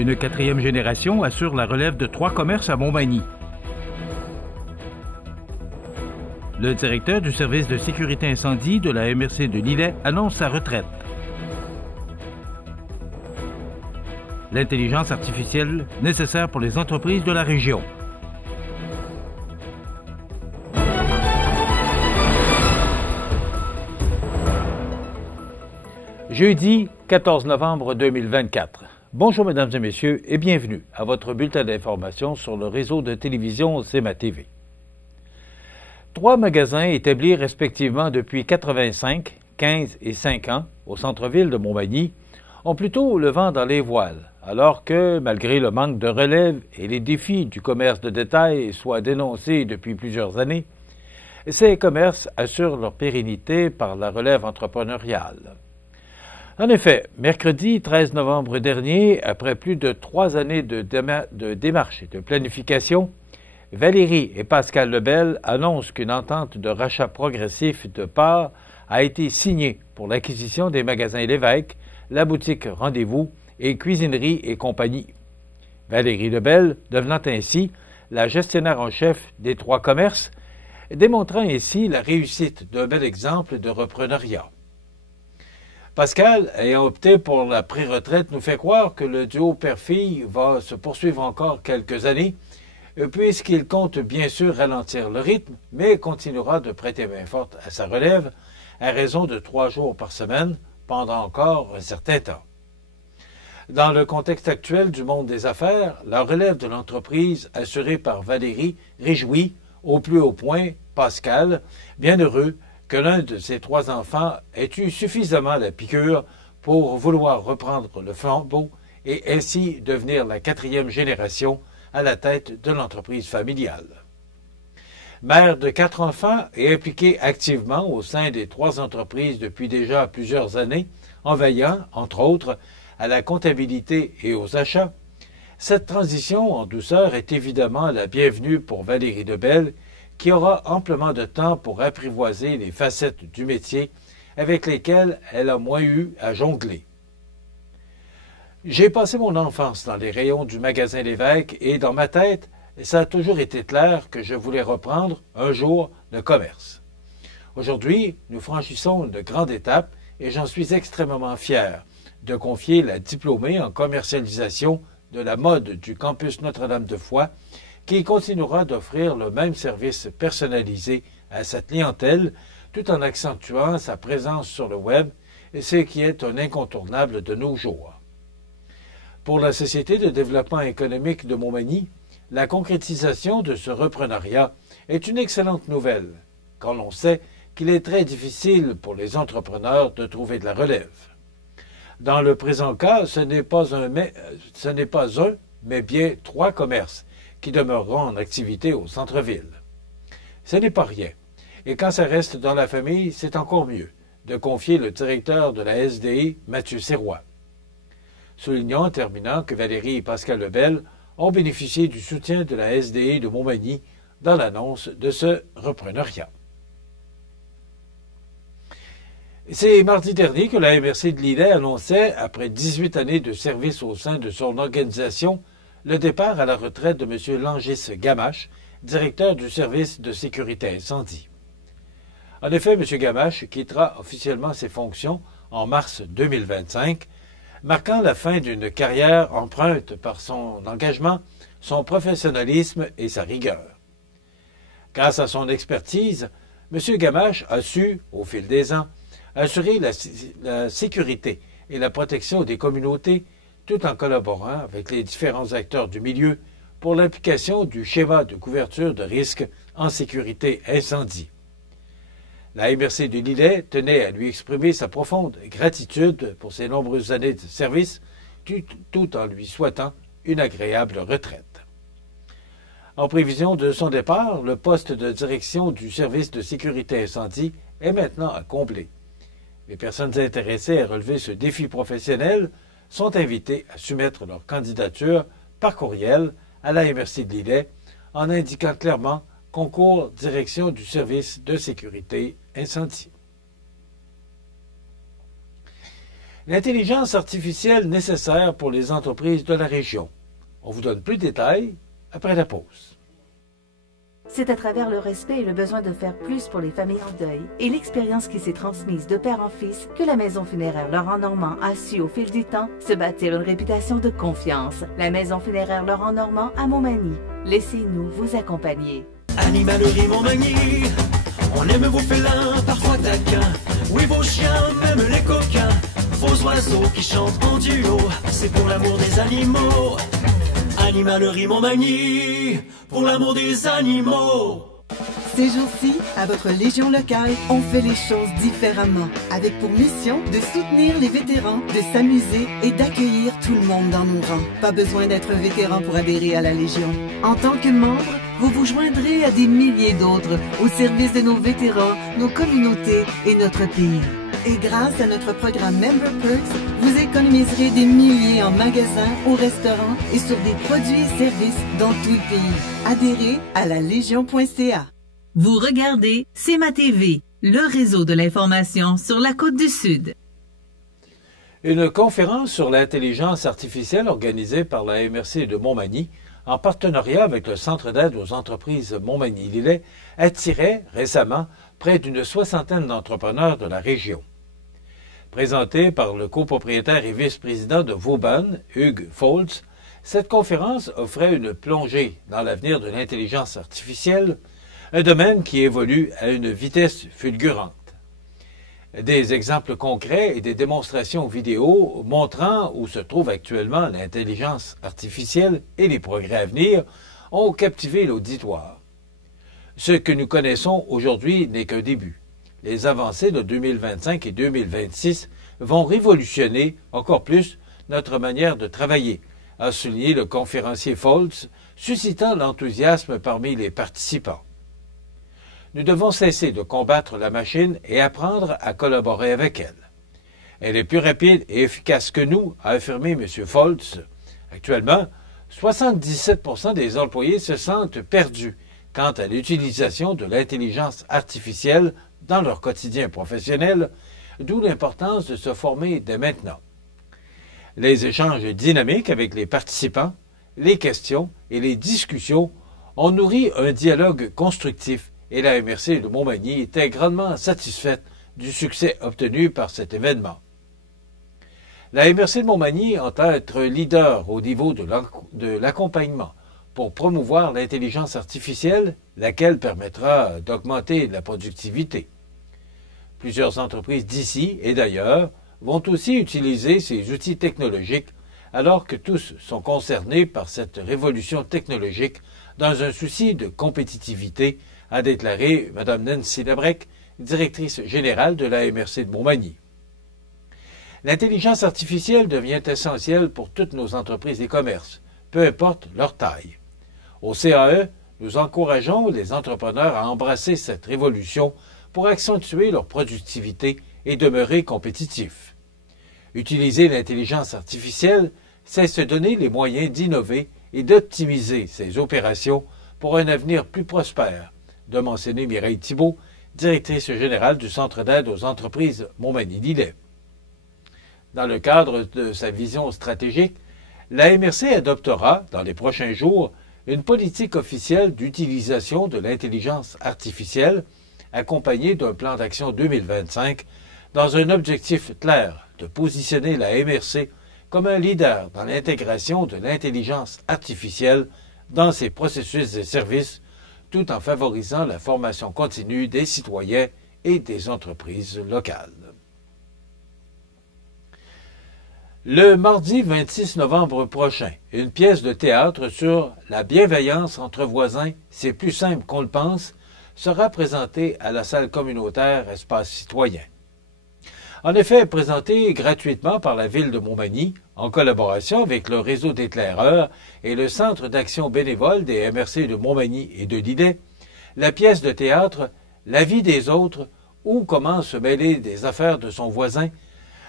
Une quatrième génération assure la relève de 3 commerces à Montmagny. Le directeur du service de sécurité incendie de la MRC de Lillet annonce sa retraite. L'intelligence artificielle nécessaire pour les entreprises de la région. Jeudi 14 novembre 2024. Bonjour mesdames et messieurs et bienvenue à votre bulletin d'information sur le réseau de télévision CMA TV. 3 magasins établis respectivement depuis 85, 15 et 5 ans au centre-ville de Montmagny ont plutôt le vent dans les voiles, alors que, malgré le manque de relève et les défis du commerce de détail soient dénoncés depuis plusieurs années, ces commerces assurent leur pérennité par la relève entrepreneuriale. En effet, mercredi 13 novembre dernier, après plus de 3 années de démarches et de planification, Valérie et Pascal Lebel annoncent qu'une entente de rachat progressif de parts a été signée pour l'acquisition des magasins L'Évêque, la boutique Rendez-vous et Cuisinerie et compagnie. Valérie Lebel devenant ainsi la gestionnaire en chef des 3 commerces, démontrant ainsi la réussite d'un bel exemple de repreneuriat. Pascal, ayant opté pour la pré-retraite, nous fait croire que le duo père-fille va se poursuivre encore quelques années, puisqu'il compte bien sûr ralentir le rythme, mais continuera de prêter main forte à sa relève à raison de 3 jours par semaine pendant encore un certain temps. Dans le contexte actuel du monde des affaires, la relève de l'entreprise assurée par Valérie réjouit au plus haut point Pascal, bien heureux que l'un de ses 3 enfants ait eu suffisamment la piqûre pour vouloir reprendre le flambeau et ainsi devenir la 4e génération à la tête de l'entreprise familiale. Mère de 4 enfants et impliquée activement au sein des 3 entreprises depuis déjà plusieurs années, en veillant, entre autres, à la comptabilité et aux achats, cette transition en douceur est évidemment la bienvenue pour Valérie Lebel, qui aura amplement de temps pour apprivoiser les facettes du métier avec lesquelles elle a moins eu à jongler. J'ai passé mon enfance dans les rayons du magasin L'Évêque et dans ma tête, ça a toujours été clair que je voulais reprendre un jour le commerce. Aujourd'hui, nous franchissons une grande étape et j'en suis extrêmement fier de confier la diplômée en commercialisation de la mode du campus Notre-Dame-de-Foix, qui continuera d'offrir le même service personnalisé à sa clientèle tout en accentuant sa présence sur le web, ce qui est un incontournable de nos jours. Pour la Société de développement économique de Montmagny, la concrétisation de ce repreneuriat est une excellente nouvelle, quand l'on sait qu'il est très difficile pour les entrepreneurs de trouver de la relève. Dans le présent cas, ce n'est pas un, mais bien 3 commerces qui demeureront en activité au centre-ville. Ce n'est pas rien, et quand ça reste dans la famille, c'est encore mieux, de confier le directeur de la SDE, Mathieu Sirois. Soulignons en terminant que Valérie et Pascal Lebel ont bénéficié du soutien de la SDE de Montmagny dans l'annonce de ce repreneuriat. C'est mardi dernier que la MRC de Lillet annonçait, après 18 années de service au sein de son organisation, le départ à la retraite de M. Langis Gamache, directeur du service de sécurité incendie. En effet, M. Gamache quittera officiellement ses fonctions en mars 2025, marquant la fin d'une carrière empreinte par son engagement, son professionnalisme et sa rigueur. Grâce à son expertise, M. Gamache a su, au fil des ans, assurer la sécurité et la protection des communautés tout en collaborant avec les différents acteurs du milieu pour l'application du schéma de couverture de risque en sécurité incendie. La MRC de Lillet tenait à lui exprimer sa profonde gratitude pour ses nombreuses années de service, tout en lui souhaitant une agréable retraite. En prévision de son départ, le poste de direction du service de sécurité incendie est maintenant à combler. Les personnes intéressées à relever ce défi professionnel sont invitées à soumettre leur candidature par courriel à la MRC de Lillet en indiquant clairement concours direction du service de sécurité incendie. L'intelligence artificielle nécessaire pour les entreprises de la région. On vous donne plus de détails après la pause. C'est à travers le respect et le besoin de faire plus pour les familles en deuil et l'expérience qui s'est transmise de père en fils que la Maison funéraire Laurent Normand a su au fil du temps se bâtir une réputation de confiance. La Maison funéraire Laurent Normand à Montmagny. Laissez-nous vous accompagner. Animalerie Montmagny, on aime vos félins, parfois taquins. Oui, vos chiens, même les coquins. Vos oiseaux qui chantent en duo, c'est pour l'amour des animaux. Animalerie Montmagny, pour l'amour des animaux. Ces jours-ci, à votre Légion locale, on fait les choses différemment, avec pour mission de soutenir les vétérans, de s'amuser et d'accueillir tout le monde dans nos rangs. Pas besoin d'être un vétéran pour adhérer à la Légion. En tant que membre, vous vous joindrez à des milliers d'autres au service de nos vétérans, nos communautés et notre pays. Et grâce à notre programme Member Perks, vous économiserez des milliers en magasins, au restaurant et sur des produits et services dans tout le pays. Adhérez à la Légion.ca. Vous regardez CEMA TV, le réseau de l'information sur la Côte-du-Sud. Une conférence sur l'intelligence artificielle organisée par la MRC de Montmagny en partenariat avec le Centre d'aide aux entreprises Montmagny-Lillet attirait récemment près d'une soixantaine d'entrepreneurs de la région. Présentée par le copropriétaire et vice-président de Vauban, Hugues Foltz, cette conférence offrait une plongée dans l'avenir de l'intelligence artificielle, un domaine qui évolue à une vitesse fulgurante. Des exemples concrets et des démonstrations vidéo montrant où se trouve actuellement l'intelligence artificielle et les progrès à venir ont captivé l'auditoire. Ce que nous connaissons aujourd'hui n'est qu'un début. Les avancées de 2025 et 2026 vont révolutionner encore plus notre manière de travailler, a souligné le conférencier Foltz, suscitant l'enthousiasme parmi les participants. Nous devons cesser de combattre la machine et apprendre à collaborer avec elle. Elle est plus rapide et efficace que nous, a affirmé M. Foltz. Actuellement, 77% des employés se sentent perdus quant à l'utilisation de l'intelligence artificielle dans leur quotidien professionnel, d'où l'importance de se former dès maintenant. Les échanges dynamiques avec les participants, les questions et les discussions ont nourri un dialogue constructif et la MRC de Montmagny était grandement satisfaite du succès obtenu par cet événement. La MRC de Montmagny entend être leader au niveau de l'accompagnement pour promouvoir l'intelligence artificielle, laquelle permettra d'augmenter la productivité. Plusieurs entreprises d'ici et d'ailleurs vont aussi utiliser ces outils technologiques alors que tous sont concernés par cette révolution technologique dans un souci de compétitivité, a déclaré Mme Nancy Labrec, directrice générale de la MRC de Montmagny. L'intelligence artificielle devient essentielle pour toutes nos entreprises et commerces, peu importe leur taille. Au CAE, nous encourageons les entrepreneurs à embrasser cette révolution pour accentuer leur productivité et demeurer compétitifs. Utiliser l'intelligence artificielle, c'est se donner les moyens d'innover et d'optimiser ses opérations pour un avenir plus prospère, de mentionner Mireille Thibault, directrice générale du Centre d'aide aux entreprises Montmagny-Lillet. Dans le cadre de sa vision stratégique, la MRC adoptera, dans les prochains jours, une politique officielle d'utilisation de l'intelligence artificielle, accompagnée d'un plan d'action 2025, dans un objectif clair de positionner la MRC comme un leader dans l'intégration de l'intelligence artificielle dans ses processus et services, tout en favorisant la formation continue des citoyens et des entreprises locales. Le mardi 26 novembre prochain, une pièce de théâtre sur la bienveillance entre voisins, c'est plus simple qu'on le pense, sera présentée à la salle communautaire Espace Citoyen. En effet, présentée gratuitement par la Ville de Montmagny, en collaboration avec le réseau d'éclaireurs et le Centre d'action bénévole des MRC de Montmagny et de Lillet, la pièce de théâtre « La vie des autres » ou « Comment se mêler des affaires de son voisin »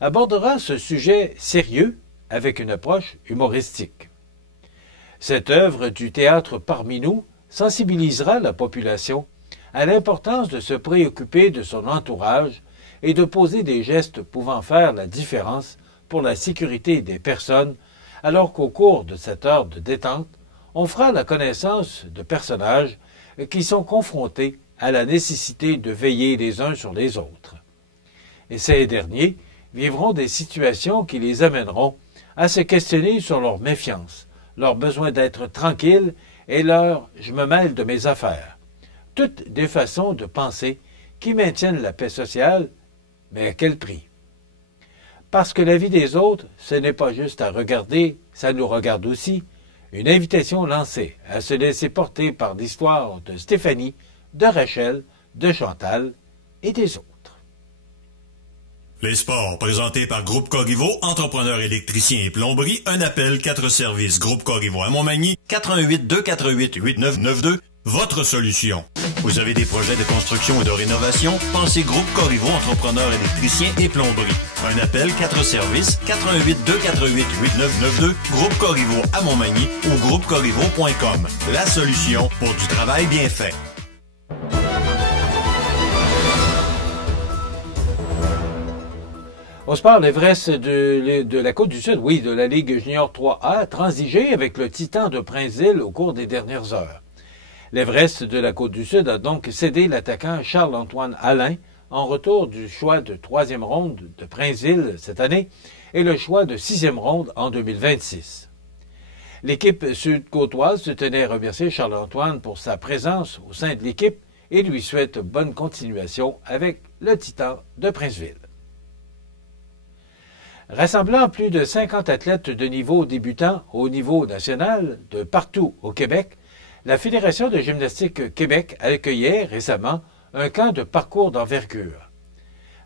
abordera ce sujet sérieux avec une approche humoristique. Cette œuvre du théâtre parmi nous sensibilisera la population à l'importance de se préoccuper de son entourage et de poser des gestes pouvant faire la différence pour la sécurité des personnes, alors qu'au cours de cette heure de détente, on fera la connaissance de personnages qui sont confrontés à la nécessité de veiller les uns sur les autres. Et ces derniers vivront des situations qui les amèneront à se questionner sur leur méfiance, leur besoin d'être tranquille et leur « je me mêle de mes affaires ». Toutes des façons de penser qui maintiennent la paix sociale, mais à quel prix? Parce que la vie des autres, ce n'est pas juste à regarder, ça nous regarde aussi. Une invitation lancée à se laisser porter par l'histoire de Stéphanie, de Rachel, de Chantal et des autres. Les sports, présentés par Groupe Corriveau, entrepreneur électricien et plomberie, un appel, 4 services. Groupe Corriveau à Montmagny, 418-248-8992, votre solution. Vous avez des projets de construction ou de rénovation? Pensez Groupe Corriveau, entrepreneur électricien et plomberie. Un appel, 4 services, 418-248-8992, Groupe Corriveau à Montmagny ou groupecorriveau.com. La solution pour du travail bien fait. Au sport, l'Everest de la Côte-du-Sud, oui, de la Ligue Junior 3A, a transigé avec le Titan de Princeville au cours des dernières heures. L'Everest de la Côte-du-Sud a donc cédé l'attaquant Charles-Antoine Alain en retour du choix de 3e ronde de Princeville cette année et le choix de 6e ronde en 2026. L'équipe sud-côtoise se tenait à remercier Charles-Antoine pour sa présence au sein de l'équipe et lui souhaite bonne continuation avec le Titan de Princeville. Rassemblant plus de 50 athlètes de niveau débutant au niveau national de partout au Québec, la Fédération de gymnastique Québec accueillait récemment un camp de parcours d'envergure.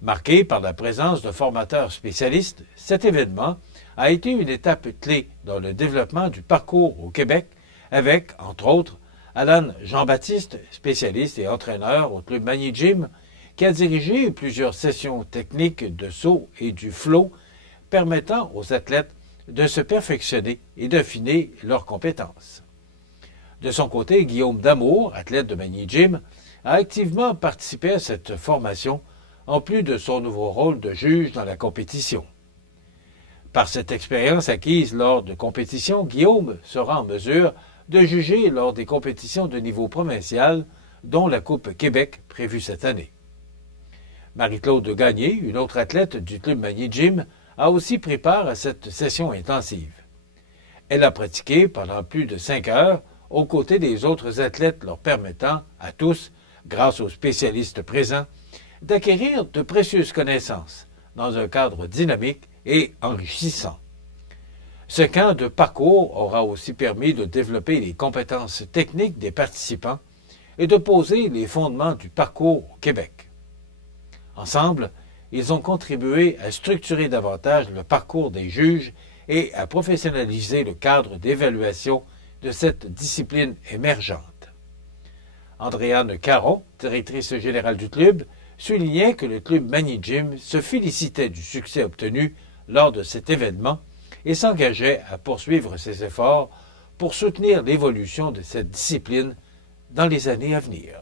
Marqué par la présence de formateurs spécialistes, cet événement a été une étape clé dans le développement du parcours au Québec avec, entre autres, Alan Jean-Baptiste, spécialiste et entraîneur au club Magny Gym, qui a dirigé plusieurs sessions techniques de saut et du flow permettant aux athlètes de se perfectionner et d'affiner leurs compétences. De son côté, Guillaume Damour, athlète de Magny Gym, a activement participé à cette formation, en plus de son nouveau rôle de juge dans la compétition. Par cette expérience acquise lors de compétitions, Guillaume sera en mesure de juger lors des compétitions de niveau provincial, dont la Coupe Québec prévue cette année. Marie-Claude Gagné, une autre athlète du club Magny Gym, a aussi pris part à cette session intensive. Elle a pratiqué pendant plus de 5 heures aux côtés des autres athlètes, leur permettant à tous, grâce aux spécialistes présents, d'acquérir de précieuses connaissances dans un cadre dynamique et enrichissant. Ce camp de parcours aura aussi permis de développer les compétences techniques des participants et de poser les fondements du parcours au Québec. Ensemble, ils ont contribué à structurer davantage le parcours des juges et à professionnaliser le cadre d'évaluation de cette discipline émergente. Andréane Caron, directrice générale du club, soulignait que le club Magny Gym se félicitait du succès obtenu lors de cet événement et s'engageait à poursuivre ses efforts pour soutenir l'évolution de cette discipline dans les années à venir.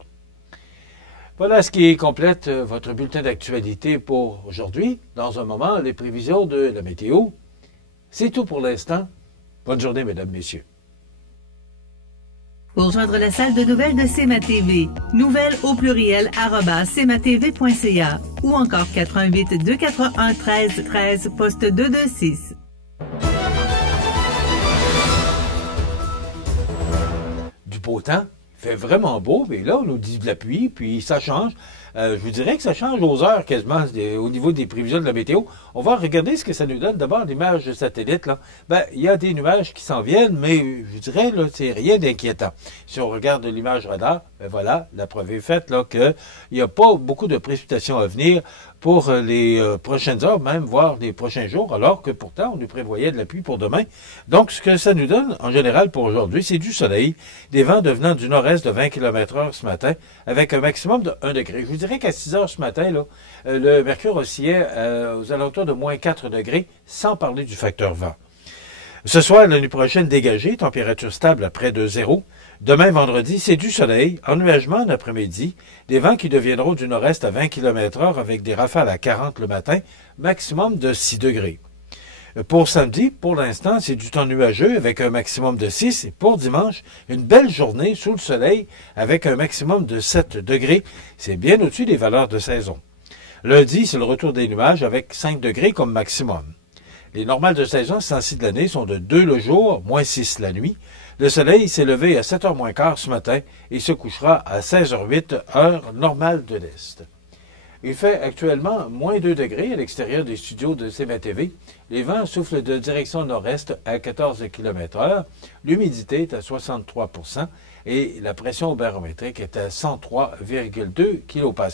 Voilà ce qui complète votre bulletin d'actualité pour aujourd'hui. Dans un moment, les prévisions de la météo. C'est tout pour l'instant. Bonne journée, mesdames, messieurs. Pour joindre la salle de nouvelles de CMA-TV, nouvelles au pluriel @cmatv.ca ou encore 88 241 13 13 poste 226. Du beau temps. Il fait vraiment beau, mais là, on nous dit de la pluie, puis ça change. Je vous dirais que ça change aux heures quasiment au niveau des prévisions de la météo. On va regarder ce que ça nous donne. D'abord, l'image de satellite. Là. Il y a des nuages qui s'en viennent, mais je dirais là, c'est rien d'inquiétant. Si on regarde l'image radar, voilà, la preuve est faite là qu'il n'y a pas beaucoup de précipitations à venir pour les prochaines heures, même voire les prochains jours, alors que pourtant on nous prévoyait de la pluie pour demain. Donc, ce que ça nous donne en général pour aujourd'hui, c'est du soleil, des vents devenant du nord-est de 20 km/h ce matin, avec un maximum de 1 degré. Je vous dirais qu'à 6 heures ce matin, là, le mercure oscillait aux alentours de moins 4 degrés, sans parler du facteur vent. Ce soir, la nuit prochaine, dégagée, température stable à près de 0. Demain, vendredi, c'est du soleil, ennuagement l'après-midi, des vents qui deviendront du nord-est à 20 km/h avec des rafales à 40 le matin, maximum de 6 degrés. Pour samedi, pour l'instant, c'est du temps nuageux avec un maximum de 6. Et pour dimanche, une belle journée sous le soleil avec un maximum de 7 degrés. C'est bien au-dessus des valeurs de saison. Lundi, c'est le retour des nuages avec 5 degrés comme maximum. Les normales de saison, ce temps-ci de l'année, sont de 2 le jour, moins 6 la nuit. Le soleil s'est levé à 7h moins quart ce matin et se couchera à 16h08, heure normale de l'Est. Il fait actuellement moins 2 degrés à l'extérieur des studios de CMA-TV. Les vents soufflent de direction nord-est à 14 km/h. L'humidité est à 63 % et la pression barométrique est à 103,2 kPa.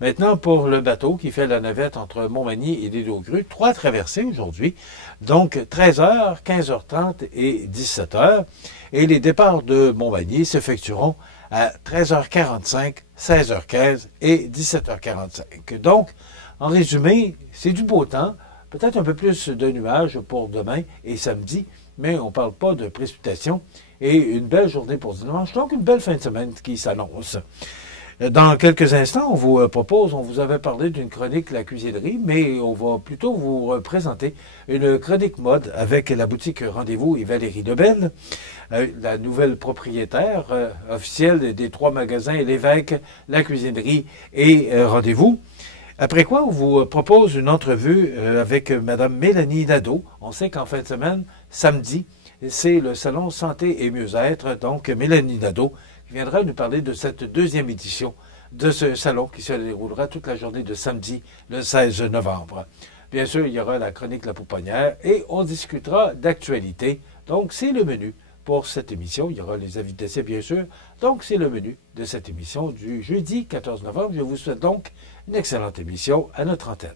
Maintenant, pour le bateau qui fait la navette entre Montmagny et l'Île-aux-Crues, 3 traversées aujourd'hui, donc 13h, 15h30 et 17h. Et les départs de Montmagny s'effectueront à 13h45, 16h15 et 17h45. Donc, en résumé, c'est du beau temps, peut-être un peu plus de nuages pour demain et samedi, mais on ne parle pas de précipitations. Et une belle journée pour dimanche, donc une belle fin de semaine qui s'annonce. Dans quelques instants, on vous propose, on vous avait parlé d'une chronique La Cuisinerie, mais on va plutôt vous présenter une chronique mode avec la boutique Rendez-vous et Valérie Lebel, la nouvelle propriétaire officielle des 3 magasins L'Évêque, La Cuisinerie et Rendez-vous. Après quoi, on vous propose une entrevue avec Mme Mélanie Nadeau. On sait qu'en fin de semaine, samedi, c'est le salon Santé et Mieux-être, donc Mélanie Nadeau, qui viendra nous parler de cette deuxième édition de ce salon qui se déroulera toute la journée de samedi, le 16 novembre. Bien sûr, il y aura la chronique La Pouponnière et on discutera d'actualité. Donc, c'est le menu pour cette émission. Il y aura les avis d'essai, bien sûr. Donc, c'est le menu de cette émission du jeudi 14 novembre. Je vous souhaite donc une excellente émission à notre antenne.